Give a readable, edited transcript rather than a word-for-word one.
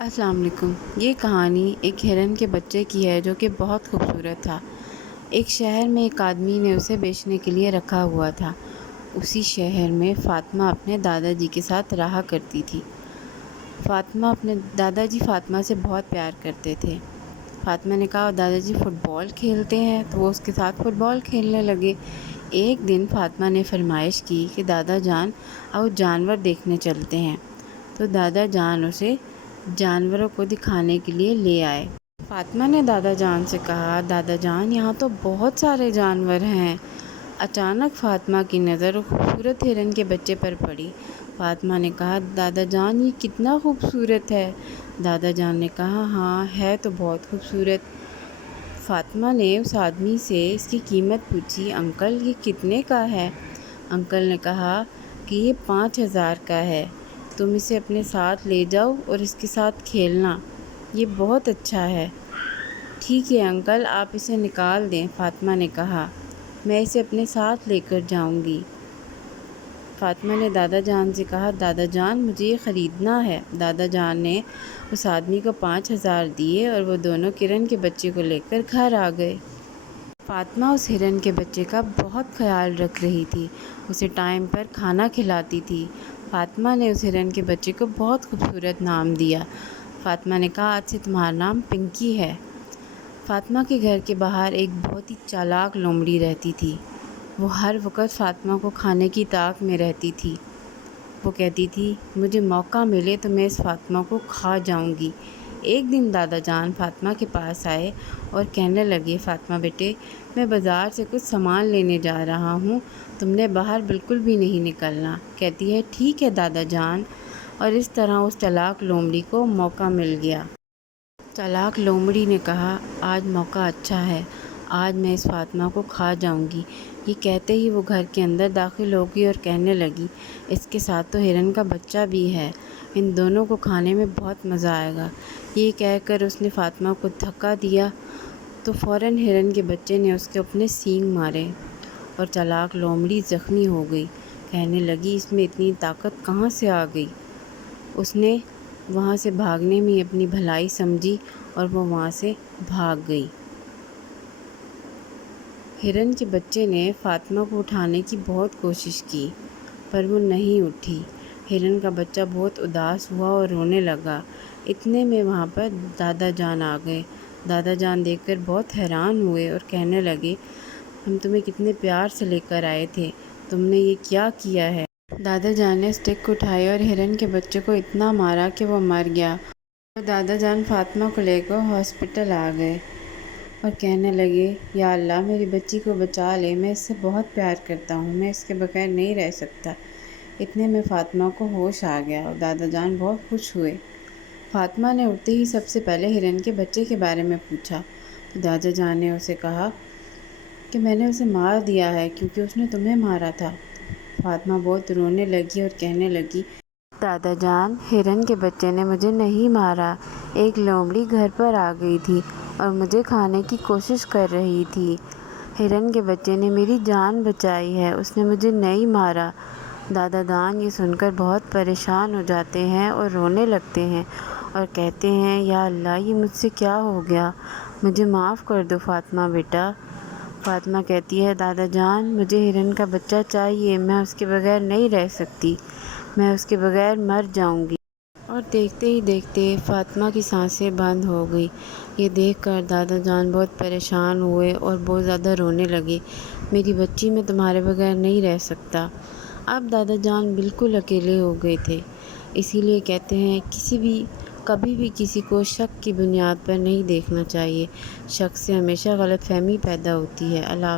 السلام علیکم۔ یہ کہانی ایک ہرن کے بچے کی ہے جو کہ بہت خوبصورت تھا۔ ایک شہر میں ایک آدمی نے اسے بیچنے کے لیے رکھا ہوا تھا۔ اسی شہر میں فاطمہ اپنے دادا جی کے ساتھ رہا کرتی تھی۔ اپنے دادا جی فاطمہ سے بہت پیار کرتے تھے۔ فاطمہ نے کہا دادا جی فٹ بال کھیلتے ہیں تو وہ اس کے ساتھ فٹ بال کھیلنے لگے۔ ایک دن فاطمہ نے فرمائش کی کہ دادا جان آؤ جانور دیکھنے چلتے ہیں، تو دادا جان اسے جانوروں کو دکھانے کے لیے لے آئے۔ فاطمہ نے دادا جان سے کہا دادا جان یہاں تو بہت سارے جانور ہیں۔ اچانک فاطمہ کی نظر خوبصورت ہرن کے بچے پر پڑی۔ فاطمہ نے کہا دادا جان یہ کتنا خوبصورت ہے۔ دادا جان نے کہا ہاں ہے تو بہت خوبصورت۔ فاطمہ نے اس آدمی سے اس کی قیمت پوچھی، انکل یہ کتنے کا ہے؟ انکل نے کہا کہ یہ 5000 کا ہے، تم اسے اپنے ساتھ لے جاؤ اور اس کے ساتھ کھیلنا، یہ بہت اچھا ہے۔ ٹھیک ہے انکل آپ اسے نکال دیں، فاطمہ نے کہا، میں اسے اپنے ساتھ لے کر جاؤں گی۔ فاطمہ نے دادا جان سے کہا دادا جان مجھے یہ خریدنا ہے۔ دادا جان نے اس آدمی کو 5000 دیے اور وہ دونوں ہرن کے بچے کو لے کر گھر آ گئے۔ فاطمہ اس ہرن کے بچے کا بہت خیال رکھ رہی تھی، اسے ٹائم پر کھانا کھلاتی تھی۔ فاطمہ نے اس ہرن کے بچے کو بہت خوبصورت نام دیا۔ فاطمہ نے کہا آج سے تمہارا نام پنکی ہے۔ فاطمہ کے گھر کے باہر ایک بہت ہی چالاک لومڑی رہتی تھی۔ وہ ہر وقت فاطمہ کو کھانے کی طاق میں رہتی تھی۔ وہ کہتی تھی مجھے موقع ملے تو میں اس فاطمہ کو کھا جاؤں گی۔ ایک دن دادا جان فاطمہ کے پاس آئے اور کہنے لگے فاطمہ بیٹے میں بازار سے کچھ سامان لینے جا رہا ہوں، تم نے باہر بالکل بھی نہیں نکلنا۔ کہتی ہے ٹھیک ہے دادا جان، اور اس طرح اس چالاک لومڑی کو موقع مل گیا۔ چالاک لومڑی نے کہا آج موقع اچھا ہے، آج میں اس فاطمہ کو کھا جاؤں گی۔ یہ کہتے ہی وہ گھر کے اندر داخل ہو گئی اور کہنے لگی اس کے ساتھ تو ہرن کا بچہ بھی ہے، ان دونوں کو کھانے میں بہت مزہ آئے گا۔ یہ کہہ کر اس نے فاطمہ کو دھکا دیا تو فوراً ہرن کے بچے نے اس کے اپنے سینگ مارے اور چالاک لومڑی زخمی ہو گئی۔ کہنے لگی اس میں اتنی طاقت کہاں سے آ گئی؟ اس نے وہاں سے بھاگنے میں اپنی بھلائی سمجھی اور وہ وہاں سے بھاگ گئی۔ ہرن کے بچے نے فاطمہ کو اٹھانے کی بہت کوشش کی پر وہ نہیں اٹھی۔ ہرن کا بچہ بہت اداس ہوا اور رونے لگا۔ اتنے میں وہاں پر دادا جان آ گئے۔ دادا جان دیکھ کر بہت حیران ہوئے اور کہنے لگے ہم تمہیں کتنے پیار سے لے کر آئے تھے، تم نے یہ کیا کیا ہے؟ دادا جان نے اسٹک اٹھائی اور ہرن کے بچے کو اتنا مارا کہ وہ مر گیا، اور دادا جان فاطمہ کو لے کر ہاسپٹل آ گئے اور کہنے لگے یا اللہ میری بچی کو بچا لے، میں اس سے بہت پیار کرتا ہوں، میں اس کے بغیر نہیں رہ سکتا۔ اتنے میں فاطمہ کو ہوش آ گیا اور دادا جان بہت خوش ہوئے۔ فاطمہ نے اٹھتے ہی سب سے پہلے ہرن کے بچے کے بارے میں پوچھا تو دادا جان نے اسے کہا کہ میں نے اسے مار دیا ہے کیونکہ اس نے تمہیں مارا تھا۔ فاطمہ بہت رونے لگی اور کہنے لگی دادا جان ہرن کے بچے نے مجھے نہیں مارا، ایک لومڑی گھر پر آ گئی تھی اور مجھے کھانے کی کوشش کر رہی تھی، ہرن کے بچے نے میری جان بچائی ہے، اس نے مجھے نہیں مارا۔ دادا جان یہ سن کر بہت پریشان ہو جاتے ہیں اور رونے لگتے ہیں اور کہتے ہیں یا اللہ یہ مجھ سے کیا ہو گیا، مجھے معاف کر دو فاطمہ بیٹا۔ فاطمہ کہتی ہے دادا جان مجھے ہرن کا بچہ چاہیے، میں اس کے بغیر نہیں رہ سکتی، میں اس کے بغیر مر جاؤں گی۔ اور دیکھتے ہی دیکھتے فاطمہ کی سانسیں بند ہو گئی۔ یہ دیکھ کر دادا جان بہت پریشان ہوئے اور بہت زیادہ رونے لگے، میری بچی میں تمہارے بغیر نہیں رہ سکتا۔ اب دادا جان بالکل اکیلے ہو گئے تھے، اسی لیے کہتے ہیں کبھی بھی کسی کو شک کی بنیاد پر نہیں دیکھنا چاہیے، شک سے ہمیشہ غلط فہمی پیدا ہوتی ہے۔ اللہ